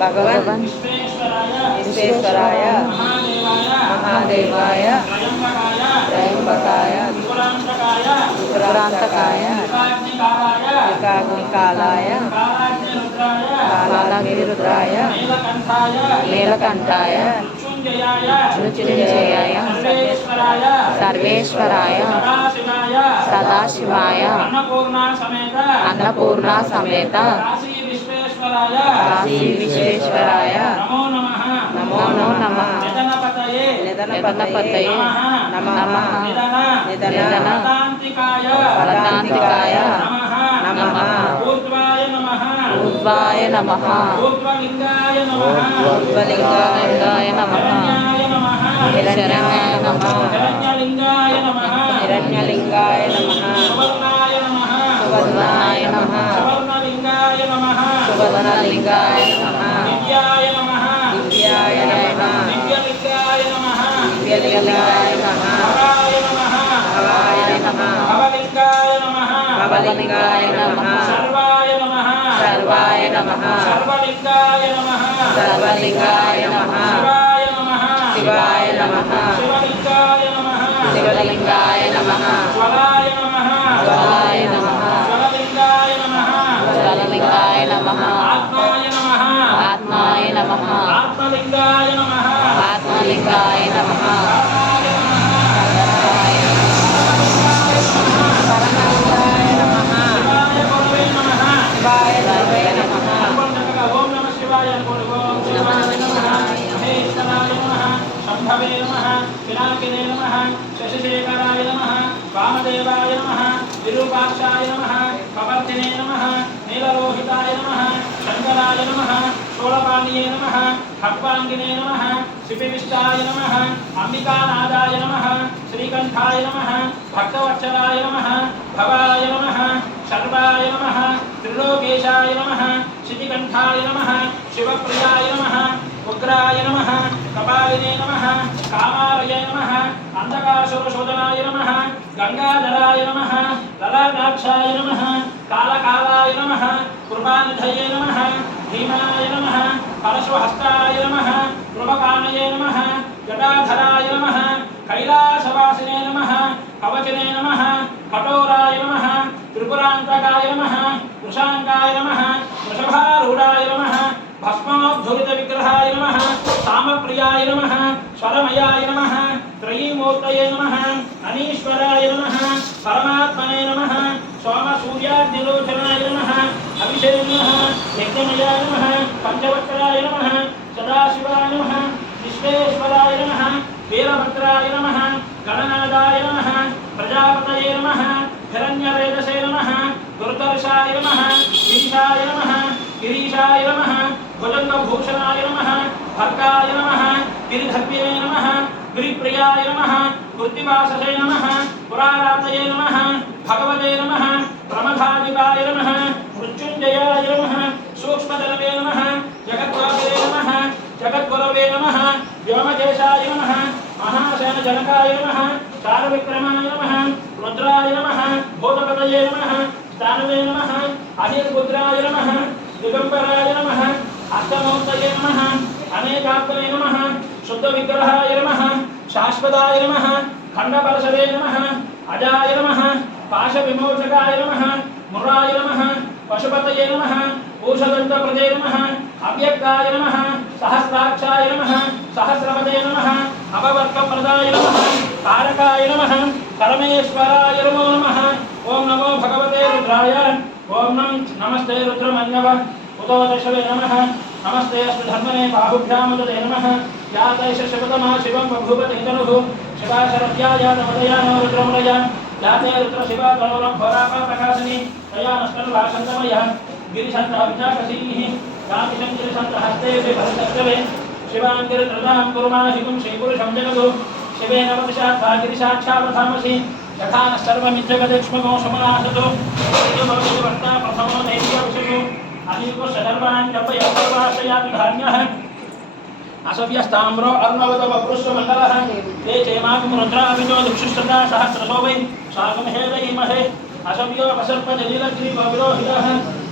भगवन् विश्वेश्वराय महादेवाय त्रयंबकाय त्रिपुरांतकाय एकाग्निकालाय कालाग्निरुद्राय नीलकंठाय मृत्युंजयाय सर्वेश्वराय सदाशिवाय अन्नपूर्णा समेत काशी विश्वेश्वराय नमो नमः निधनपतये नमः निधन फलतांतिकाय नमः ऊर्ध्वाय नमः ऊर्ध्वलिंगाय नमः हिरण्याय नमः हिरण्यलिंगाय नमः सुवर्णाय नमः सुवर्णलिंगाय नमः दिव्याय नमः दिव्यलिंगाय नमः भवाय नमः भवलिंगाय नमः सर्वाय नमः सर्वलिंगाय नमः शिवाय नमः शिवलिंगाय नमः ज्वलाय नमः ज्वललिंगाय नमः आत्माय नमः आत्मलिंगाय नमः शंभवे नमः पिनाकिने नमः शशिशेखराय नमः वामदेवाय नमः विरूपाक्षाय नमः कवर्तिने नमः नीललोहिताय नमः शंकराय नमः शूलपाणिये नमः खट्वांगिने नमः शिपिविष्टाय नमः अंबिकानादाय नमः श्रीकंठाय नमः भक्तवत्सलाय नमः भवाय नमः शर्वाय नमः त्रिलोकेशाय नमः शितिकंठाय नमः शिवप्रियाय नमः उग्राय नमः कपालिने नमः कामारये नमः अंधकासुरशोधनाय नमः गंगाधराय नमः ललाटाक्षाय नमः कालकालाय नमः कृपानिधये नमः भीमाय नमः परशुहस्ताय नमः कृपकानये नमः जटाधराय नमः कैलासवासिने नमः कवचने नमः कठोराय नमः त्रिपुरांतकाय नमः वृषांकाय नमः वृषभारूढाय नमः भस्मोद्धुरित विग्रहाय नमः सामप्रियाय नमः स्वरमयाय नमः त्रयीमूर्तये नमः अनीश्वराय नमः परमात्मने नमः सोमसूर्याग्निलोचनाय नमः अभिषेक नमः यज्ञमयाय नमः पंचवक्त्राय नमः सदाशिवाय नमः विश्वेश्वराय नमः वीरभद्राय नमः गणनादाय नमः प्रजापतये नमः हिरण्यवेदसे नमः दुर्दर्शाय नमः गिरीशाय नमः गिरीशाय नमः भुजंगभूषणाय नमः भर्गाय नमः गिरिधर्मिणे नमः गिरिप्रियाय नमः कृत्तिवाससे नमः पुरारातये नमः भगवते नमः प्रमथाधिपाय नमः मृत्युंजयाय नमः सूक्ष्मधनवे नमः जगद्वासे नमः जगद्गुरवे नमः व्योमकेशाय नमः महाशयनजनकाय नमः चारुविक्रमाय नमः रुद्राय नमः भूतपतये नमः स्थानवे नमः अहिर्पुत्राय नमः दिगंबराय नमः अष्टमूर्तये नमः अनेकात्मने नमः शुद्धविग्रहाय नमः शाश्वताय नमः खंडपरशवे नमः अजाय नमः पाशविमोचकाय नमः मुराय नमः पशुपतये नमः पूषदन्तप्रदे नमः अव्यक्ताय नमः सहस्राक्षाय नमः सहस्रपदे नमः अभवर्गप्रदाय नमः कारकाय नमः परमेश्वराय नमो नमः ओम नमो भगवते रुद्राय ओम नमस्ते रुद्रमन्यव उतो दशवे नमः नमस्ते अस्तु धर्मने बाहुभ्यामुदते नमः यातैष शिवतमा शिवं बभूवते तनुः शिवाशरद्यायातमदयानो रुद्रमलय याते रुद्र शिवा तनोरं घोरापा प्रकाशनी तया नष्टर्वासन्तमयः गिरिशन्तः विचाकसीः यातिशङ्गिरिशन्तहस्ते भरतस्तवे शिवाङ्गिरित्रदां कुरुमाहिकुं श्रीपुरुषं जगदु शिवेन वंशात् गिरिसाक्षावधामसि यथा न सर्वमिज्जगदेक्ष्मगो समनासतो भवति प्रथमो दैव्यविषयो अनिको सर्वान् जपयपर्वाशयात् धान्यः असव्यस्ताम्रो अर्णवतव पुरुषमण्डलः ते चेमाकं रुद्राभिजो दिक्षुष्टता सहस्रशो वै साकं हेदयीमहे असव्यो वसर्पजलीलग्रीवविरोहितः